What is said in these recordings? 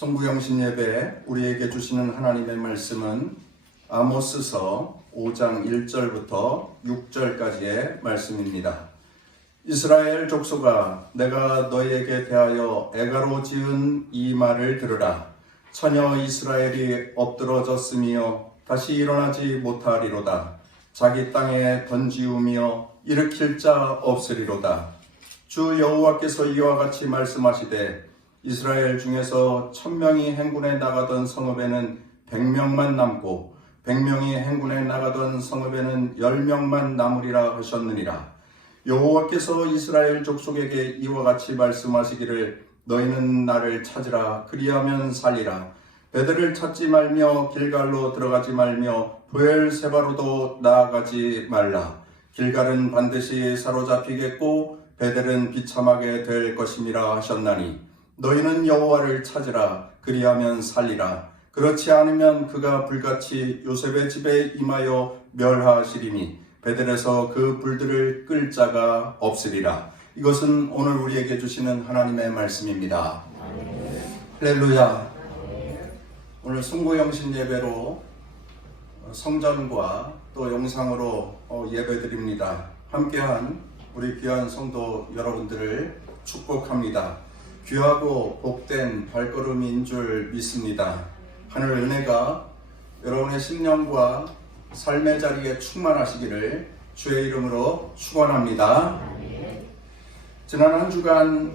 성부영신 예배 우리에게 주시는 하나님의 말씀은 아모스서 5장 1절부터 6절까지의 말씀입니다. 이스라엘 족속아 내가 너희에게 대하여 애가로 지은 이 말을 들으라. 처녀 이스라엘이 엎드러졌으며 다시 일어나지 못하리로다. 자기 땅에 던지우며 일으킬 자 없으리로다. 주 여호와께서 이와 같이 말씀하시되 이스라엘 중에서 천명이 행군에 나가던 성읍에는 백명만 남고 백명이 행군에 나가던 성읍에는 열명만 남으리라 하셨느니라. 여호와께서 이스라엘 족속에게 이와 같이 말씀하시기를 너희는 나를 찾으라. 그리하면 살리라. 베들을 찾지 말며 길갈로 들어가지 말며 부엘세바로도 나아가지 말라. 길갈은 반드시 사로잡히겠고 베델은 비참하게 될 것임이라 하셨나니 너희는 여호와를 찾으라 그리하면 살리라. 그렇지 않으면 그가 불같이 요셉의 집에 임하여 멸하시리니 베델에서 그 불들을 끌 자가 없으리라. 이것은 오늘 우리에게 주시는 하나님의 말씀입니다. 할렐루야. 오늘 송고영신 예배로 성전과 또 영상으로 어, 예배드립니다. 함께한 우리 귀한 성도 여러분들을 축복합니다. 귀하고 복된 발걸음인 줄 믿습니다. 하늘 은혜가 여러분의 신령과 삶의 자리에 충만하시기를 주의 이름으로 축원합니다. 지난 한 주간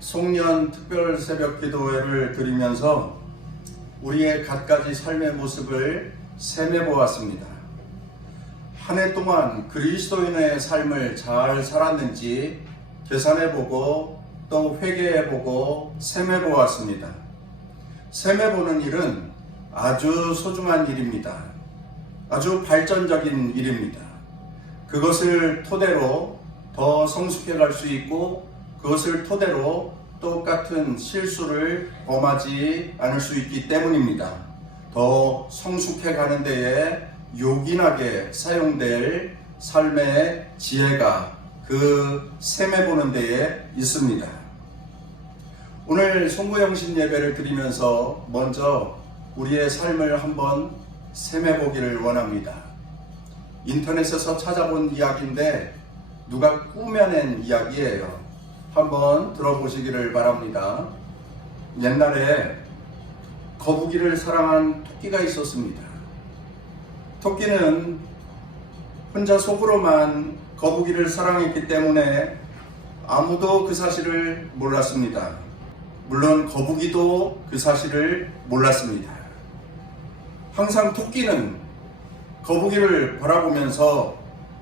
송년 특별 새벽 기도회를 드리면서 우리의 갖가지 삶의 모습을 셈해 보았습니다. 한 해 동안 그리스도인의 삶을 잘 살았는지 계산해 보고 또 회개해 보고 셈해 보았습니다. 셈해 보는 일은 아주 소중한 일입니다. 아주 발전적인 일입니다. 그것을 토대로 더 성숙해 갈 수 있고 그것을 토대로 똑같은 실수를 범하지 않을 수 있기 때문입니다. 더 성숙해 가는 데에 요긴하게 사용될 삶의 지혜가 그 셈해 보는 데에 있습니다. 오늘 송구영신 예배를 드리면서 먼저 우리의 삶을 한번 셈해 보기를 원합니다. 인터넷에서 찾아본 이야기인데 누가 꾸며낸 이야기예요. 한번 들어보시기를 바랍니다. 옛날에 거북이를 사랑한 토끼가 있었습니다. 토끼는 혼자 속으로만 거북이를 사랑했기 때문에 아무도 그 사실을 몰랐습니다. 물론 거북이도 그 사실을 몰랐습니다. 항상 토끼는 거북이를 바라보면서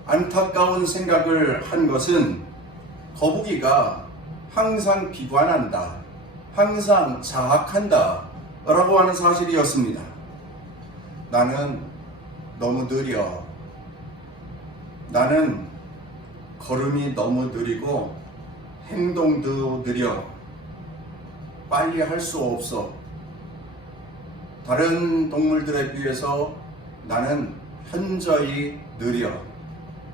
안타까운 생각을 한 것은 거북이가 항상 비관한다, 항상 자학한다, 라고 하는 사실이었습니다. 나는 너무 느려. 나는 걸음이 너무 느리고 행동도 느려. 빨리 할 수 없어. 다른 동물들에 비해서 나는 현저히 느려.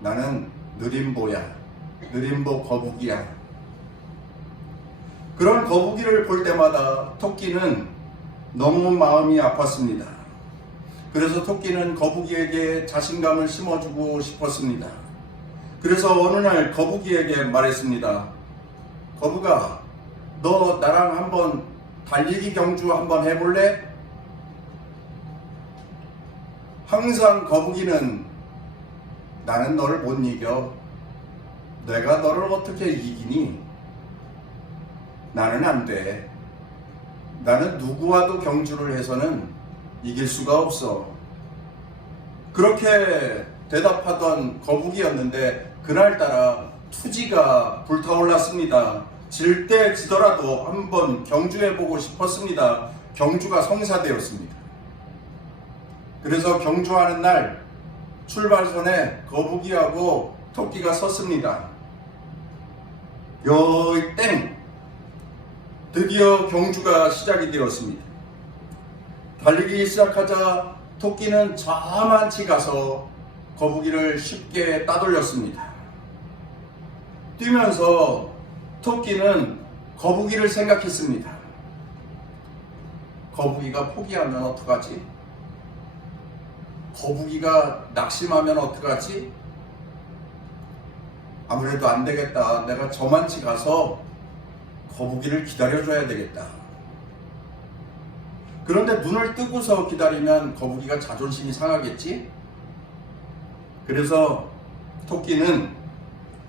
나는 느림보야. 느림보 거북이야. 그런 거북이를 볼 때마다 토끼는 너무 마음이 아팠습니다. 그래서 토끼는 거북이에게 자신감을 심어주고 싶었습니다. 그래서 어느 날 거북이에게 말했습니다. 거북아, 너 나랑 한번 달리기 경주 한번 해볼래? 항상 거북이는 나는 너를 못 이겨. 내가 너를 어떻게 이기니? 나는 안 돼. 나는 누구와도 경주를 해서는 이길 수가 없어. 그렇게 대답하던 거북이였는데 그날따라 투지가 불타올랐습니다. 질 때 지더라도 한번 경주해보고 싶었습니다. 경주가 성사되었습니다. 그래서 경주하는 날 출발선에 거북이하고 토끼가 섰습니다. 요이 땡! 드디어 경주가 시작이 되었습니다. 달리기 시작하자 토끼는 저만치 가서 거북이를 쉽게 따돌렸습니다. 뛰면서 토끼는 거북이를 생각했습니다. 거북이가 포기하면 어떡하지? 거북이가 낙심하면 어떡하지? 아무래도 안 되겠다. 내가 저만치 가서 거북이를 기다려줘야 되겠다. 그런데 눈을 뜨고서 기다리면 거북이가 자존심이 상하겠지? 그래서 토끼는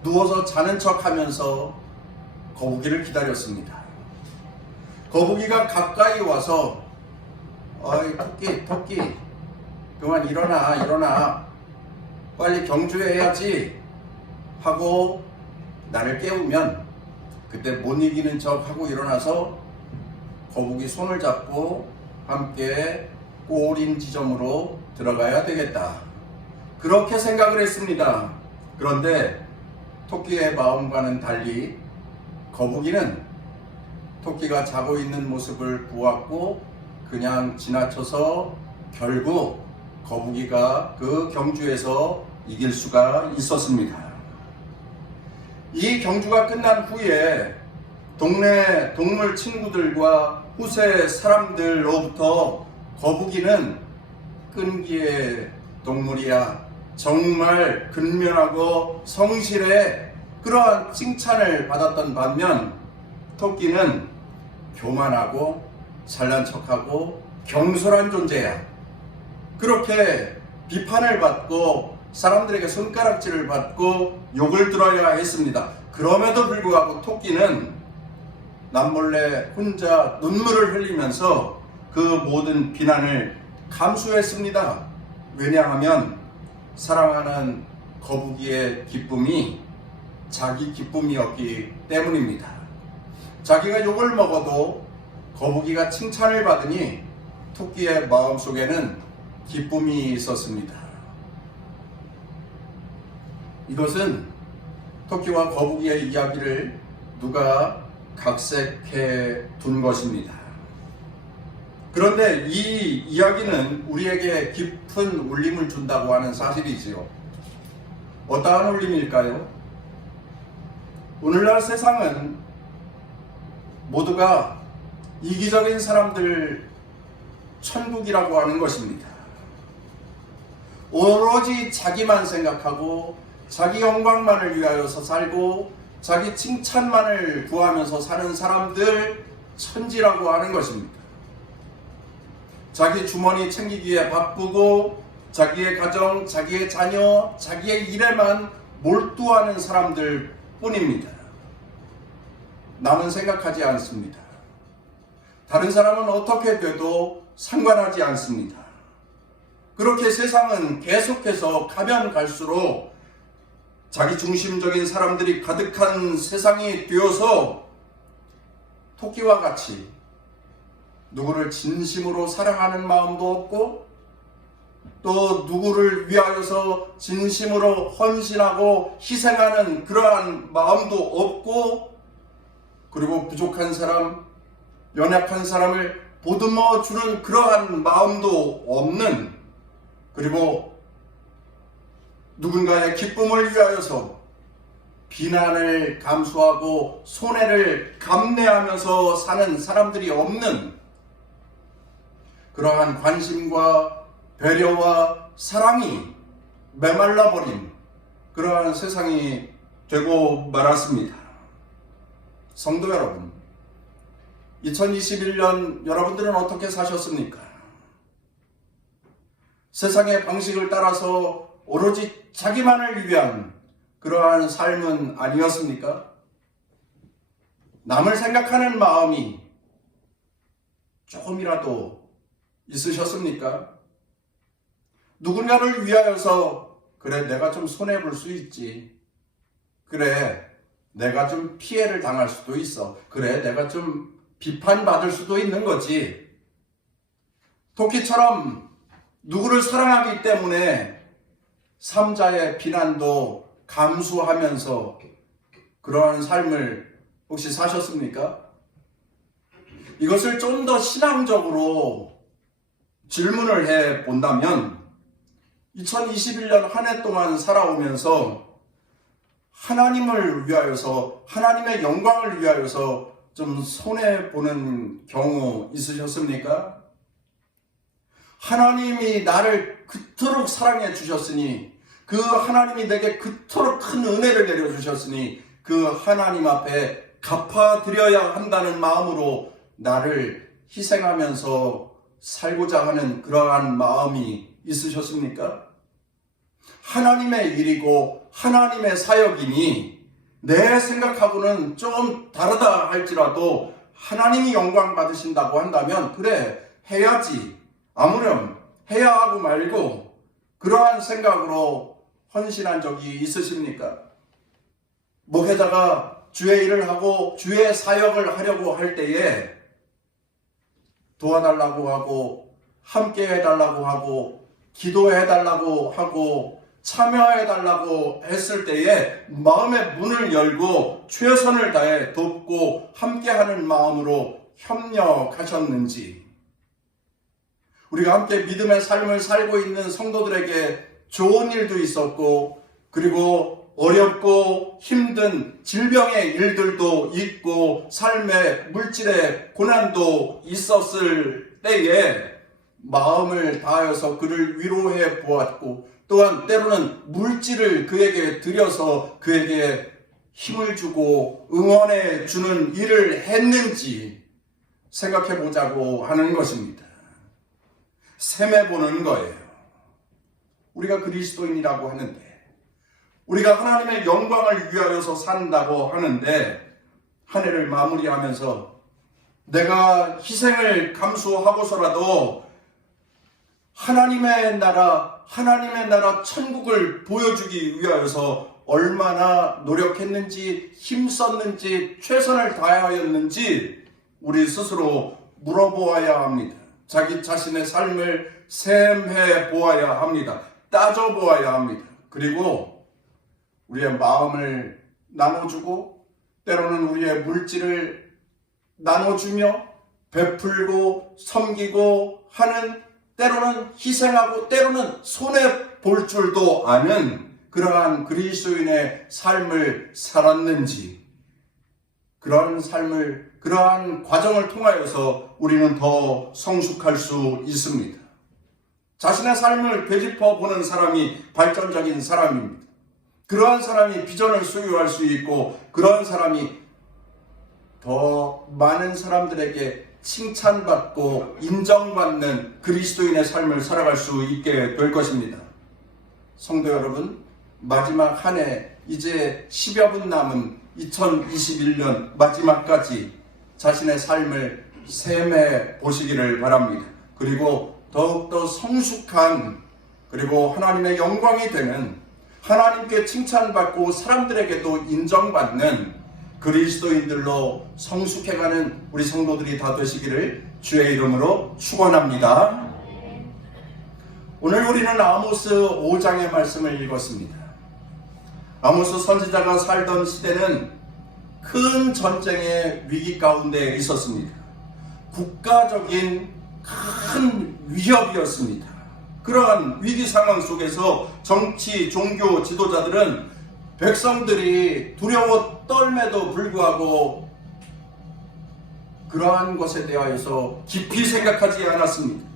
누워서 자는 척 하면서 거북이를 기다렸습니다. 거북이가 가까이 와서 어이 토끼 토끼 그만 일어나 일어나 빨리 경주해야지 하고 나를 깨우면 그때 못 이기는 척 하고 일어나서 거북이 손을 잡고 함께 꼬린 지점으로 들어가야 되겠다. 그렇게 생각을 했습니다. 그런데 토끼의 마음과는 달리 거북이는 토끼가 자고 있는 모습을 보았고 그냥 지나쳐서 결국 거북이가 그 경주에서 이길 수가 있었습니다. 이 경주가 끝난 후에 동네 동물 친구들과 후세 사람들로부터 거북이는 끈기의 동물이야. 정말 근면하고 성실해. 그러한 칭찬을 받았던 반면 토끼는 교만하고 잘난 척하고 경솔한 존재야. 그렇게 비판을 받고 사람들에게 손가락질을 받고 욕을 들어야 했습니다. 그럼에도 불구하고 토끼는 남몰래 혼자 눈물을 흘리면서 그 모든 비난을 감수했습니다. 왜냐하면 사랑하는 거북이의 기쁨이 자기 기쁨이었기 때문입니다. 자기가 욕을 먹어도 거북이가 칭찬을 받으니 토끼의 마음속에는 기쁨이 있었습니다. 이것은 토끼와 거북이의 이야기를 누가 각색해 둔 것입니다. 그런데 이 이야기는 우리에게 깊은 울림을 준다고 하는 사실이지요. 어떠한 울림일까요? 오늘날 세상은 모두가 이기적인 사람들 천국이라고 하는 것입니다. 오로지 자기만 생각하고 자기 영광만을 위하여서 살고 자기 칭찬만을 구하면서 사는 사람들 천지라고 하는 것입니다. 자기 주머니 챙기기에 바쁘고 자기의 가정, 자기의 자녀, 자기의 일에만 몰두하는 사람들 뿐입니다. 남은 생각하지 않습니다. 다른 사람은 어떻게 돼도 상관하지 않습니다. 그렇게 세상은 계속해서 가면 갈수록 자기 중심적인 사람들이 가득한 세상이 되어서 토끼와 같이 누구를 진심으로 사랑하는 마음도 없고 또 누구를 위하여서 진심으로 헌신하고 희생하는 그러한 마음도 없고 그리고 부족한 사람, 연약한 사람을 보듬어 주는 그러한 마음도 없는 그리고 누군가의 기쁨을 위하여서 비난을 감수하고 손해를 감내하면서 사는 사람들이 없는 그러한 관심과 배려와 사랑이 메말라 버린 그러한 세상이 되고 말았습니다. 성도 여러분, 2021년 여러분들은 어떻게 사셨습니까? 세상의 방식을 따라서 오로지 자기만을 위한 그러한 삶은 아니었습니까? 남을 생각하는 마음이 조금이라도 있으셨습니까? 누군가를 위하여서 그래 내가 좀 손해 볼 수 있지. 그래 내가 좀 피해를 당할 수도 있어. 그래 내가 좀 비판받을 수도 있는 거지. 토끼처럼 누구를 사랑하기 때문에 삼자의 비난도 감수하면서 그러한 삶을 혹시 사셨습니까? 이것을 좀 더 신앙적으로 질문을 해 본다면 2021년 한 해 동안 살아오면서 하나님을 위하여서 하나님의 영광을 위하여서 좀 손해 보는 경우 있으셨습니까? 하나님이 나를 그토록 사랑해 주셨으니 그 하나님이 내게 그토록 큰 은혜를 내려 주셨으니 그 하나님 앞에 갚아 드려야 한다는 마음으로 나를 희생하면서 살고자 하는 그러한 마음이 있으셨습니까? 하나님의 일이고 하나님의 사역이니 내 생각하고는 좀 다르다 할지라도 하나님이 영광 받으신다고 한다면 그래 해야지 아무렴 해야 하고 말고 그러한 생각으로 헌신한 적이 있으십니까? 목회자가 주의 일을 하고 주의 사역을 하려고 할 때에 도와달라고 하고 함께 해달라고 하고 기도해달라고 하고 참여해달라고 했을 때에 마음의 문을 열고 최선을 다해 돕고 함께하는 마음으로 협력하셨는지 우리가 함께 믿음의 삶을 살고 있는 성도들에게 좋은 일도 있었고 그리고 어렵고 힘든 질병의 일들도 있고 삶의 물질의 고난도 있었을 때에 마음을 다하여서 그를 위로해 보았고 또한 때로는 물질을 그에게 드려서 그에게 힘을 주고 응원해 주는 일을 했는지 생각해 보자고 하는 것입니다. 셈해 보는 거예요. 우리가 그리스도인이라고 하는데 우리가 하나님의 영광을 위하여서 산다고 하는데 한 해를 마무리하면서 내가 희생을 감수하고서라도 하나님의 나라, 하나님의 나라 천국을 보여주기 위하여서 얼마나 노력했는지, 힘썼는지, 최선을 다하였는지 우리 스스로 물어보아야 합니다. 자기 자신의 삶을 셈해 보아야 합니다. 따져 보아야 합니다. 그리고 우리의 마음을 나눠주고 때로는 우리의 물질을 나눠주며 베풀고 섬기고 하는 때로는 희생하고 때로는 손해 볼 줄도 아는 그러한 그리스도인의 삶을 살았는지 그러한 삶을 그러한 과정을 통하여서 우리는 더 성숙할 수 있습니다. 자신의 삶을 되짚어 보는 사람이 발전적인 사람입니다. 그러한 사람이 비전을 소유할 수 있고 그러한 사람이 더 많은 사람들에게 칭찬받고 인정받는 그리스도인의 삶을 살아갈 수 있게 될 것입니다. 성도 여러분, 마지막 한 해 이제 10여 분 남은 2021년 마지막까지 자신의 삶을 셈해 보시기를 바랍니다. 그리고 더욱더 성숙한 그리고 하나님의 영광이 되는 하나님께 칭찬받고 사람들에게도 인정받는 그리스도인들로 성숙해가는 우리 성도들이 다 되시기를 주의 이름으로 축원합니다. 오늘 우리는 아모스 5장의 말씀을 읽었습니다. 아모스 선지자가 살던 시대는 큰 전쟁의 위기 가운데 있었습니다. 국가적인 큰 위협이었습니다. 그러한 위기 상황 속에서 정치, 종교 지도자들은 백성들이 두려워 떨매도 불구하고 그러한 것에 대하여서 깊이 생각하지 않았습니다.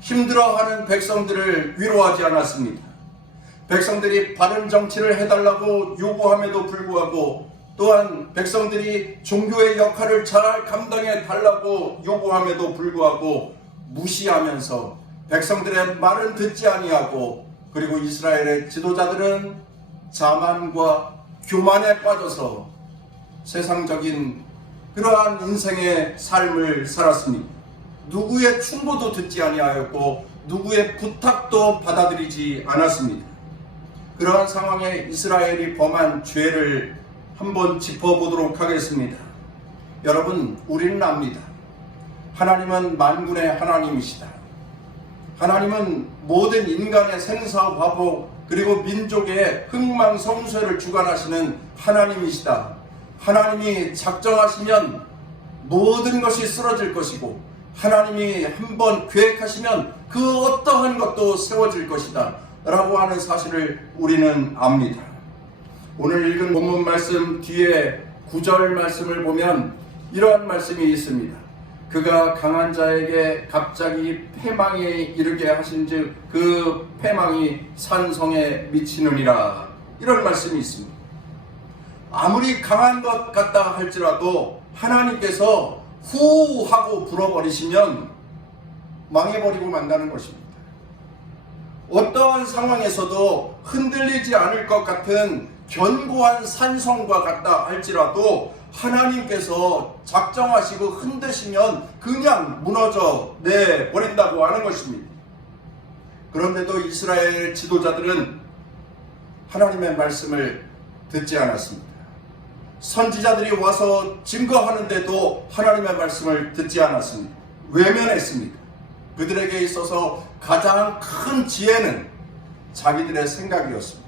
힘들어하는 백성들을 위로하지 않았습니다. 백성들이 바른 정치를 해달라고 요구함에도 불구하고 또한 백성들이 종교의 역할을 잘 감당해 달라고 요구함에도 불구하고 무시하면서 백성들의 말은 듣지 아니하고 그리고 이스라엘의 지도자들은 자만과 교만에 빠져서 세상적인 그러한 인생의 삶을 살았습니다. 누구의 충고도 듣지 아니하였고 누구의 부탁도 받아들이지 않았습니다. 그러한 상황에 이스라엘이 범한 죄를 한번 짚어보도록 하겠습니다. 여러분, 우리는 압니다. 하나님은 만군의 하나님이시다. 하나님은 모든 인간의 생사화복 그리고 민족의 흥망성쇠를 주관하시는 하나님이시다. 하나님이 작정하시면 모든 것이 쓰러질 것이고 하나님이 한번 계획하시면 그 어떠한 것도 세워질 것이다. 라고 하는 사실을 우리는 압니다. 오늘 읽은 본문 말씀 뒤에 구절 말씀을 보면 이러한 말씀이 있습니다. 그가 강한 자에게 갑자기 패망에 이르게 하신즉 그 패망이 산성에 미치느니라 이런 말씀이 있습니다. 아무리 강한 것 같다 할지라도 하나님께서 후 하고 불어버리시면 망해버리고 만다는 것입니다. 어떠한 상황에서도 흔들리지 않을 것 같은 견고한 산성과 같다 할지라도 하나님께서 작정하시고 흔드시면 그냥 무너져 내 버린다고 하는 것입니다. 그런데도 이스라엘 지도자들은 하나님의 말씀을 듣지 않았습니다. 선지자들이 와서 증거하는데도 하나님의 말씀을 듣지 않았습니다. 외면했습니다. 그들에게 있어서 가장 큰 지혜는 자기들의 생각이었습니다.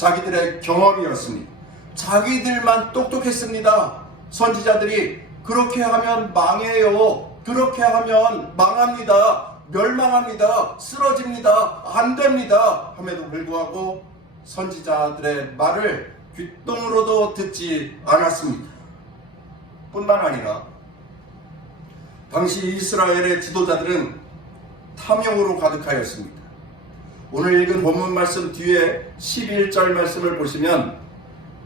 자기들의 경험이었습니다. 자기들만 똑똑했습니다. 선지자들이 그렇게 하면 망해요. 그렇게 하면 망합니다. 멸망합니다. 쓰러집니다. 안 됩니다. 함에도 불구하고 선지자들의 말을 귓동으로도 듣지 않았습니다. 뿐만 아니라 당시 이스라엘의 지도자들은 탐욕으로 가득하였습니다. 오늘 읽은 본문 말씀 뒤에 11절 말씀을 보시면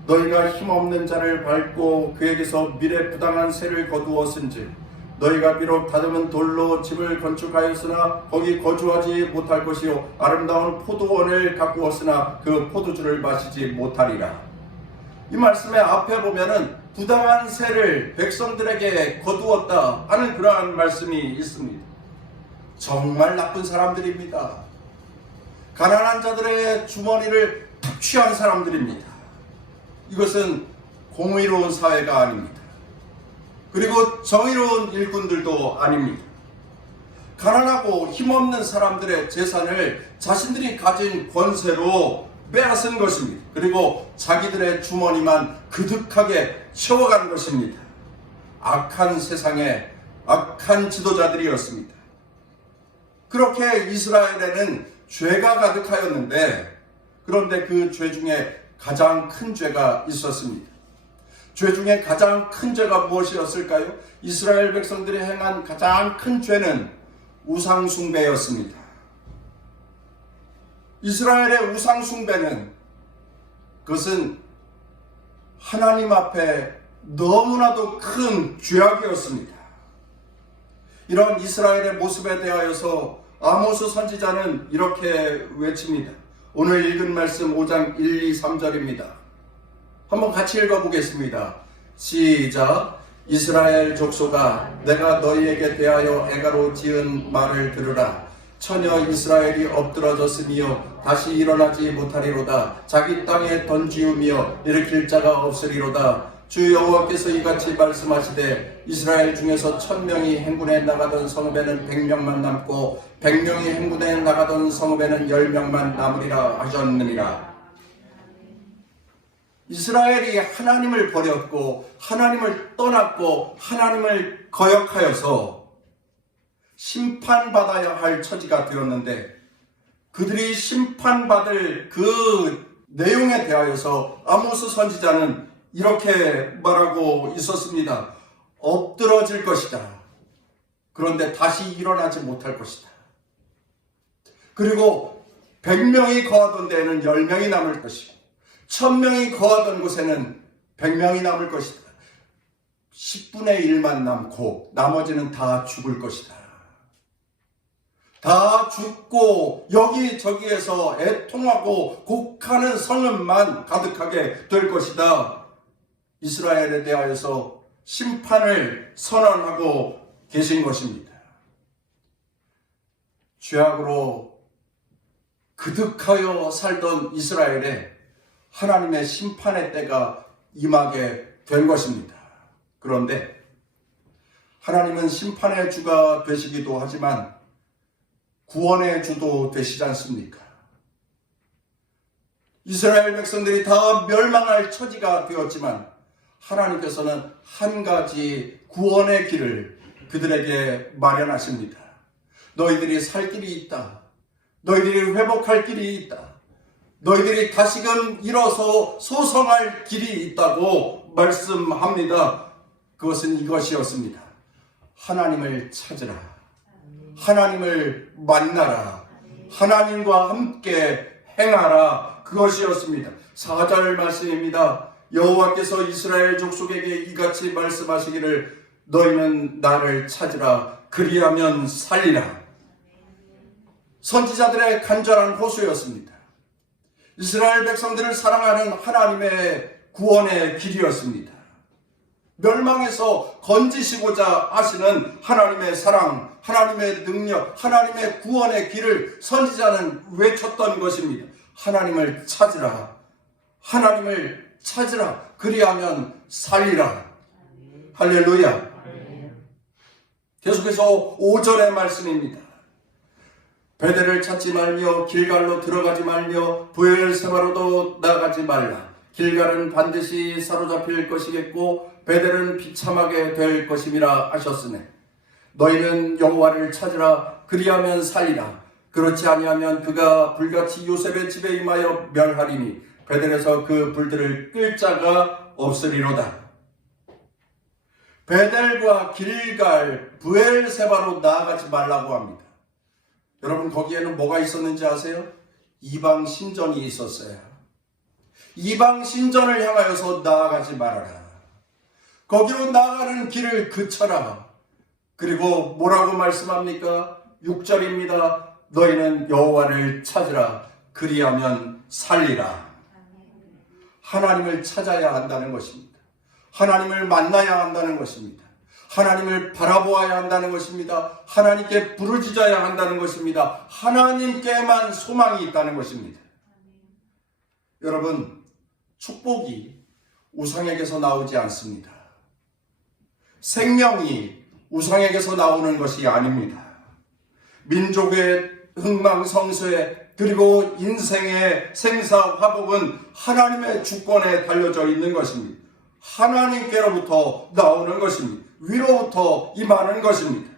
너희가 힘없는 자를 밟고 그에게서 미래 부당한 세를 거두었은지 너희가 비록 다듬은 돌로 집을 건축하였으나 거기 거주하지 못할 것이요 아름다운 포도원을 가꾸었으나 그 포도주를 마시지 못하리라. 이 말씀의 앞에 보면은 부당한 세를 백성들에게 거두었다 하는 그러한 말씀이 있습니다. 정말 나쁜 사람들입니다. 가난한 자들의 주머니를 탁취한 사람들입니다. 이것은 공의로운 사회가 아닙니다. 그리고 정의로운 일꾼들도 아닙니다. 가난하고 힘없는 사람들의 재산을 자신들이 가진 권세로 빼앗은 것입니다. 그리고 자기들의 주머니만 그득하게 채워간 것입니다. 악한 세상에 악한 지도자들이었습니다. 그렇게 이스라엘에는 죄가 가득하였는데 그런데 그 죄 중에 가장 큰 죄가 있었습니다. 죄 중에 가장 큰 죄가 무엇이었을까요? 이스라엘 백성들이 행한 가장 큰 죄는 우상숭배였습니다. 이스라엘의 우상숭배는 그것은 하나님 앞에 너무나도 큰 죄악이었습니다. 이런 이스라엘의 모습에 대하여서 아모스 선지자는 이렇게 외칩니다. 오늘 읽은 말씀 5장 1, 2, 3절입니다. 한번 같이 읽어보겠습니다. 시작. 이스라엘 족속아, 내가 너희에게 대하여 애가로 지은 말을 들으라. 처녀 이스라엘이 엎드러졌으며 다시 일어나지 못하리로다. 자기 땅에 던지우며 일으킬 자가 없으리로다. 주 여호와께서 이같이 말씀하시되 이스라엘 중에서 천 명이 행군에 나가던 성읍에는 백 명만 남고 백 명이 행군에 나가던 성읍에는 열 명만 남으리라 하셨느니라. 이스라엘이 하나님을 버렸고 하나님을 떠났고 하나님을 거역하여서 심판받아야 할 처지가 되었는데 그들이 심판받을 그 내용에 대하여서 아모스 선지자는 이렇게 말하고 있었습니다. 엎드러질 것이다. 그런데 다시 일어나지 못할 것이다. 그리고 100명이 거하던 데에는 10명이 남을 것이고 1000명이 거하던 곳에는 100명이 남을 것이다. 10분의 1만 남고 나머지는 다 죽을 것이다. 다 죽고 여기저기에서 애통하고 곡하는 성음만 가득하게 될 것이다. 이스라엘에 대하여서 심판을 선언하고 계신 것입니다. 죄악으로 그득하여 살던 이스라엘에 하나님의 심판의 때가 임하게 된 것입니다. 그런데 하나님은 심판의 주가 되시기도 하지만 구원의 주도 되시지 않습니까? 이스라엘 백성들이 다 멸망할 처지가 되었지만 하나님께서는 한 가지 구원의 길을 그들에게 마련하십니다. 너희들이 살 길이 있다. 너희들이 회복할 길이 있다. 너희들이 다시금 일어서 소성할 길이 있다고 말씀합니다. 그것은 이것이었습니다. 하나님을 찾으라. 하나님을 만나라. 하나님과 함께 행하라. 그것이었습니다. 4절 말씀입니다. 여호와께서 이스라엘 족속에게 이같이 말씀하시기를 너희는 나를 찾으라. 그리하면 살리라. 선지자들의 간절한 호소였습니다. 이스라엘 백성들을 사랑하는 하나님의 구원의 길이었습니다. 멸망에서 건지시고자 하시는 하나님의 사랑, 하나님의 능력, 하나님의 구원의 길을 선지자는 외쳤던 것입니다. 하나님을 찾으라. 하나님을 찾으라. 그리하면 살리라. 할렐루야. 계속해서 5절의 말씀입니다. 베델을 찾지 말며 길갈로 들어가지 말며 부엘세바로도 나가지 말라. 길갈은 반드시 사로잡힐 것이겠고 베델은 비참하게 될 것임이라 하셨으네. 너희는 여호와를 찾으라 그리하면 살리라. 그렇지 아니하면 그가 불같이 요셉의 집에 임하여 멸하리니 베델에서 그 불들을 끌 자가 없으리로다. 베델과 길갈, 부엘세바로 나아가지 말라고 합니다. 여러분 거기에는 뭐가 있었는지 아세요? 이방 신전이 있었어요. 이방 신전을 향하여서 나아가지 말아라. 거기로 나아가는 길을 그쳐라. 그리고 뭐라고 말씀합니까? 6절입니다. 너희는 여호와를 찾으라. 그리하면 살리라. 하나님을 찾아야 한다는 것입니다. 하나님을 만나야 한다는 것입니다. 하나님을 바라보아야 한다는 것입니다. 하나님께 부르짖어야 한다는 것입니다. 하나님께만 소망이 있다는 것입니다. 여러분, 축복이 우상에게서 나오지 않습니다. 생명이 우상에게서 나오는 것이 아닙니다. 민족의 흥망성쇠 그리고 인생의 생사화복은 하나님의 주권에 달려져 있는 것입니다. 하나님께로부터 나오는 것입니다. 위로부터 임하는 것입니다.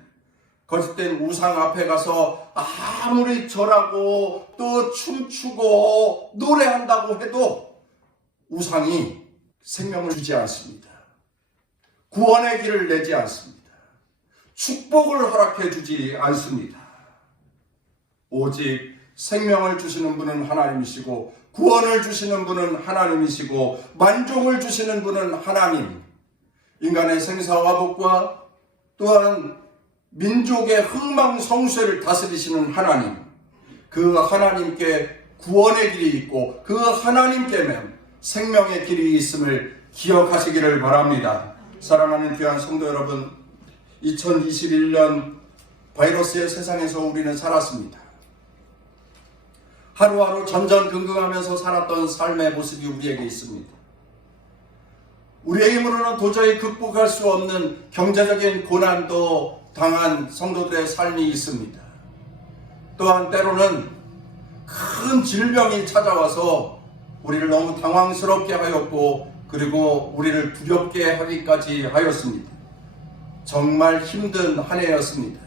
거짓된 우상 앞에 가서 아무리 절하고 또 춤추고 노래한다고 해도 우상이 생명을 주지 않습니다. 구원의 길을 내지 않습니다. 축복을 허락해 주지 않습니다. 오직 생명을 주시는 분은 하나님이시고 구원을 주시는 분은 하나님이시고 만족을 주시는 분은 하나님. 인간의 생사화복과 또한 민족의 흥망성쇠를 다스리시는 하나님. 그 하나님께 구원의 길이 있고 그 하나님께면 생명의 길이 있음을 기억하시기를 바랍니다. 사랑하는 귀한 성도 여러분, 2021년 바이러스의 세상에서 우리는 살았습니다. 하루하루 전전긍긍하면서 살았던 삶의 모습이 우리에게 있습니다. 우리의 힘으로는 도저히 극복할 수 없는 경제적인 고난도 당한 성도들의 삶이 있습니다. 또한 때로는 큰 질병이 찾아와서 우리를 너무 당황스럽게 하였고 그리고 우리를 두렵게 하기까지 하였습니다. 정말 힘든 한 해였습니다.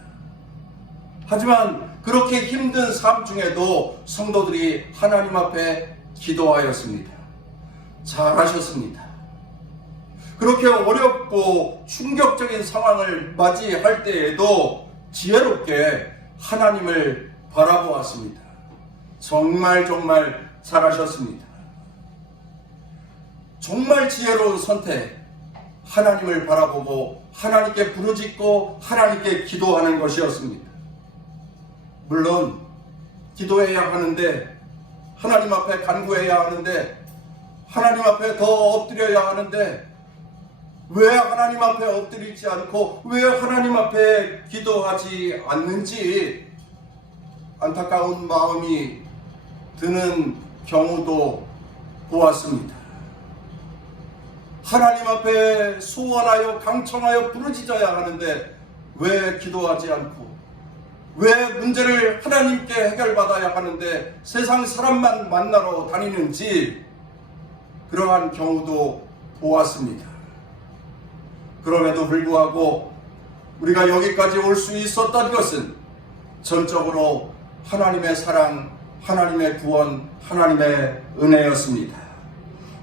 하지만 그렇게 힘든 삶 중에도 성도들이 하나님 앞에 기도하였습니다. 잘하셨습니다. 그렇게 어렵고 충격적인 상황을 맞이할 때에도 지혜롭게 하나님을 바라보았습니다. 정말 정말 잘하셨습니다. 정말 지혜로운 선택, 하나님을 바라보고 하나님께 부르짖고 하나님께 기도하는 것이었습니다. 물론 기도해야 하는데 하나님 앞에 간구해야 하는데 하나님 앞에 더 엎드려야 하는데 왜 하나님 앞에 엎드리지 않고 왜 하나님 앞에 기도하지 않는지 안타까운 마음이 드는 경우도 보았습니다. 하나님 앞에 소원하여 강청하여 부르짖어야 하는데 왜 기도하지 않고 왜 문제를 하나님께 해결받아야 하는데 세상 사람만 만나러 다니는지 그러한 경우도 보았습니다. 그럼에도 불구하고 우리가 여기까지 올 수 있었던 것은 전적으로 하나님의 사랑, 하나님의 구원, 하나님의 은혜였습니다.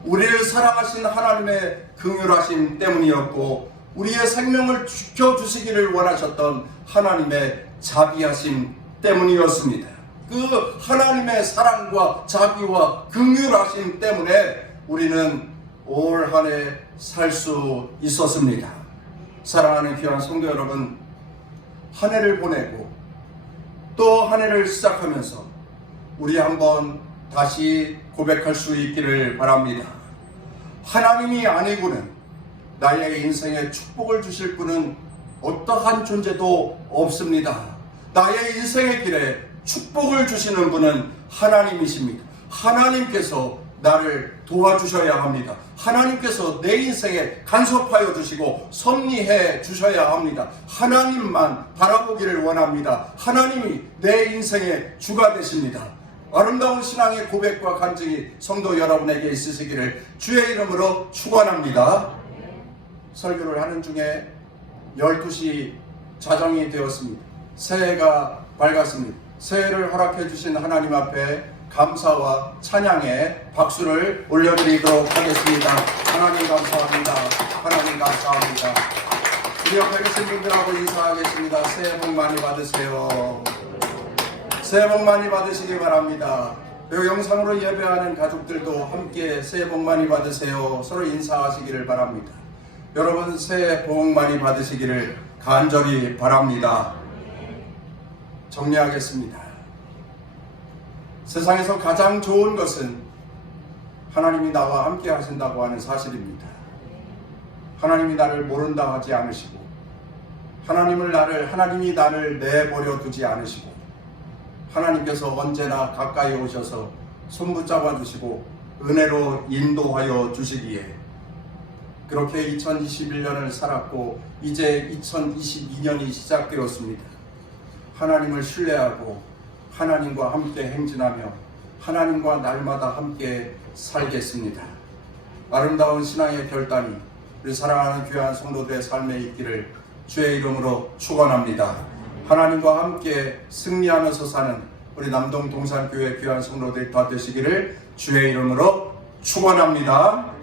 우리를 사랑하신 하나님의 긍휼하심 때문이었고 우리의 생명을 지켜주시기를 원하셨던 하나님의 자비하심 때문이었습니다. 그 하나님의 사랑과 자비와 긍휼하심 때문에 우리는 올 한 해 살 수 있었습니다. 사랑하는 귀한 성도 여러분, 한 해를 보내고 또 한 해를 시작하면서 우리 한번 다시 고백할 수 있기를 바랍니다. 하나님이 아니고는 나의 인생에 축복을 주실 분은 어떠한 존재도 없습니다. 나의 인생의 길에 축복을 주시는 분은 하나님이십니다. 하나님께서 나를 도와주셔야 합니다. 하나님께서 내 인생에 간섭하여 주시고 섭리해 주셔야 합니다. 하나님만 바라보기를 원합니다. 하나님이 내 인생의 주가 되십니다. 아름다운 신앙의 고백과 간증이 성도 여러분에게 있으시기를 주의 이름으로 축원합니다. 설교를 하는 중에 12시 자정이 되었습니다. 새해가 밝았습니다. 새해를 허락해 주신 하나님 앞에 감사와 찬양의 박수를 올려드리도록 하겠습니다. 하나님 감사합니다. 하나님 감사합니다. 우리 옆에 계신 분들하고 인사하겠습니다. 새해 복 많이 받으세요. 새해 복 많이 받으시기 바랍니다. 그리고 영상으로 예배하는 가족들도 함께 새해 복 많이 받으세요. 서로 인사하시기를 바랍니다. 여러분 새해 복 많이 받으시기를 간절히 바랍니다. 정리하겠습니다. 세상에서 가장 좋은 것은 하나님이 나와 함께 하신다고 하는 사실입니다. 하나님이 나를 모른다 하지 않으시고 하나님을 나를 하나님이 나를 내버려 두지 않으시고 하나님께서 언제나 가까이 오셔서 손 붙잡아 주시고 은혜로 인도하여 주시기에 그렇게 2021년을 살았고 이제 2022년이 시작되었습니다. 하나님을 신뢰하고 하나님과 함께 행진하며 하나님과 날마다 함께 살겠습니다. 아름다운 신앙의 결단이 우리 사랑하는 귀한 성도들의 삶에 있기를 주의 이름으로 축원합니다. 하나님과 함께 승리하면서 사는 우리 남동 동산교회 귀한 성도들이 다 되시기를 주의 이름으로 축원합니다.